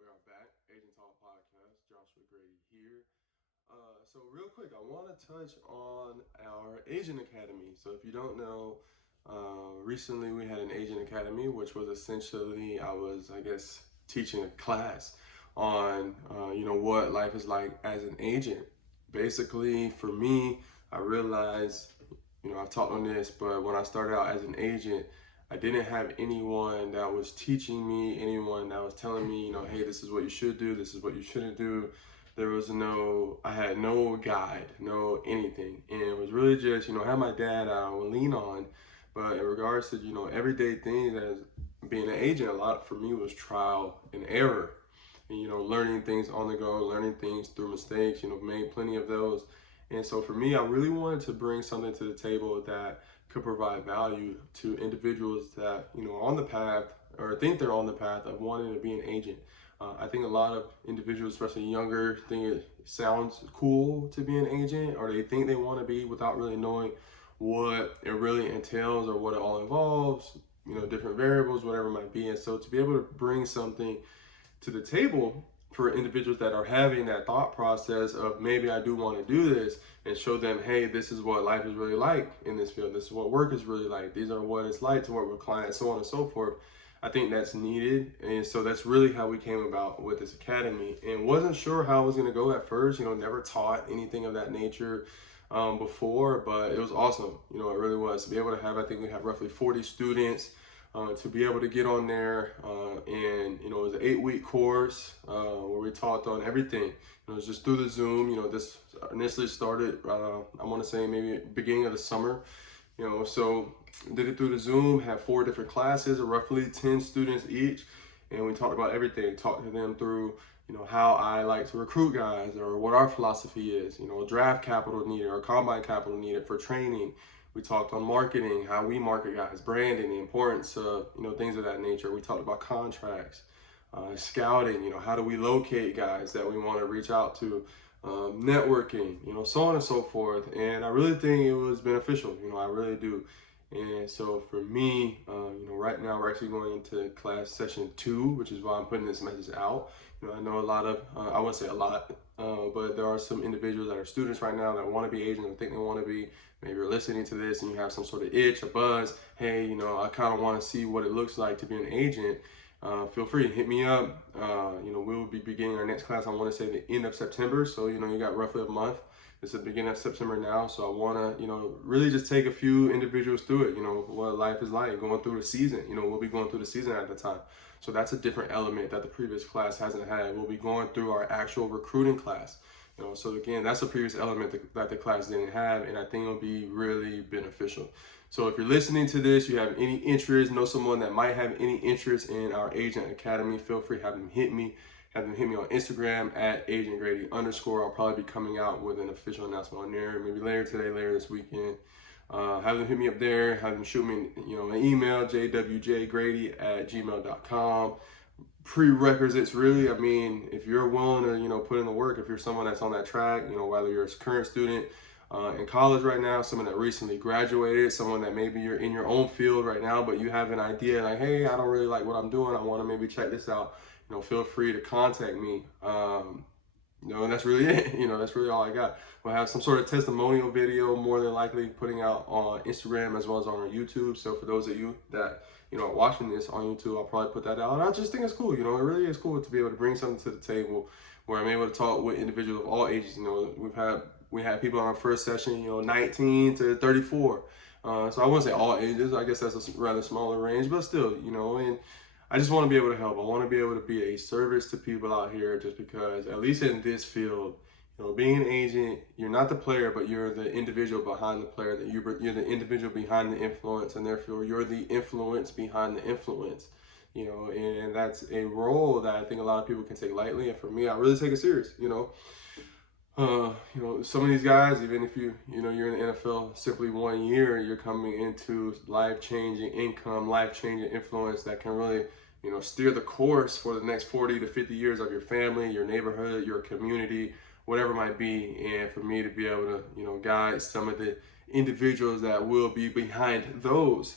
We are back, Agent Talk Podcast. Joshua Grady here. So real quick, I want to touch on our Agent Academy. So if you don't know, recently we had an Agent Academy, which was essentially I guess, teaching a class on what life is like as an agent. Basically, for me, I realized, I've taught on this, but when I started out as an agent, I didn't have anyone that was teaching me, anyone that was telling me, hey, this is what you should do, this is what you shouldn't do. I had no guide, no anything. And it was really just, I had my dad I would lean on. But in regards to, everyday things as being an agent, a lot for me was trial and error. And, learning things on the go, learning things through mistakes, made plenty of those. And so for me, I really wanted to bring something to the table that could provide value to individuals that, are on the path or think they're on the path of wanting to be an agent. I think a lot of individuals, especially younger, think it sounds cool to be an agent, or they think they want to be without really knowing what it really entails or what it all involves, different variables, whatever it might be. And so to be able to bring something to the table for individuals that are having that thought process of maybe I do want to do this, and show them, hey, this is what life is really like in this field. This is what work is really like. These are what it's like to work with clients, so on and so forth. I think that's needed. And so that's really how we came about with this academy. And wasn't sure how it was going to go at first, never taught anything of that nature before, but it was awesome. It really was to be able to have, I think we have roughly 40 students. To be able to get on there, and it was an 8-week course where we talked on everything. It was just through the Zoom. This initially started, I want to say maybe beginning of the summer. So did it through the Zoom. Had 4 different classes, of roughly 10 students each, and we talked about everything. Talked to them through, how I like to recruit guys, or what our philosophy is. Draft capital needed or combine capital needed for training. We talked on marketing, how we market guys, branding, the importance of, things of that nature. We talked about contracts, scouting, how do we locate guys that we want to reach out to, networking, so on and so forth. And I really think it was beneficial, I really do. And so for me, right now we're actually going into class session 2, which is why I'm putting this message out. I know a lot of, I wouldn't say a lot, but there are some individuals that are students right now that want to be agents or think they want to be. Maybe you're listening to this and you have some sort of itch, a buzz. Hey, I kind of want to see what it looks like to be an agent. Feel free to hit me up. We will be beginning our next class, I want to say the end of September. So, you got roughly a month. It's the beginning of September now. So I want to, really just take a few individuals through it, what life is like going through the season. We'll be going through the season at the time. So that's a different element that the previous class hasn't had. We'll be going through our actual recruiting class. So again, that's a previous element that the class didn't have, and I think it'll be really beneficial. So if you're listening to this, you have any interest, know someone that might have any interest in our Agent Academy, feel free to have them hit me. Have them hit me on Instagram at Agent Grady _. I'll probably be coming out with an official announcement on there, maybe later today, later this weekend. Have them hit me up there. Have them shoot me, an email, jwjgrady@gmail.com. Prerequisites, really. I mean, if you're willing to, put in the work, if you're someone that's on that track, whether you're a current student in college right now, someone that recently graduated, someone that maybe you're in your own field right now, but you have an idea like, hey, I don't really like what I'm doing. I want to maybe check this out. Feel free to contact me. And that's really it. That's really all I got. We'll have some sort of testimonial video, more than likely putting out on Instagram as well as on our YouTube. So for those of you that, are watching this on YouTube, I'll probably put that out. And I just think it's cool. It really is cool to be able to bring something to the table where I'm able to talk with individuals of all ages. We had people on our first session, 19 to 34. So I wouldn't say all ages. I guess that's a rather smaller range, but still, and I just want to be able to help. I want to be able to be a service to people out here, just because, at least in this field, being an agent, you're not the player, but you're the individual behind the player. That you're the individual behind the influence, and therefore you're the influence behind the influence. And that's a role that I think a lot of people can take lightly. And for me, I really take it serious. Some of these guys, even if you're in the NFL simply 1 year, you're coming into life-changing income, life-changing influence that can really, steer the course for the next 40 to 50 years of your family, your neighborhood, your community, whatever it might be. And for me to be able to, guide some of the individuals that will be behind those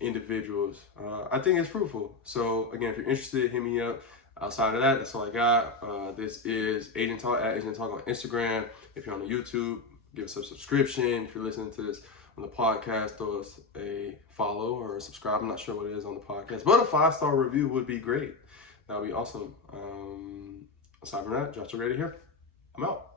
individuals, I think it's fruitful. So again, if you're interested, hit me up. Outside of that, that's all I got. This is Agent Talk at Agent Talk on Instagram. If you're on the YouTube, give us a subscription. If you're listening to this on the podcast, throw us a follow or a subscribe. I'm not sure what it is on the podcast, but a 5-star review would be great. That would be awesome. Aside from that, Joshua Grady here. I'm out.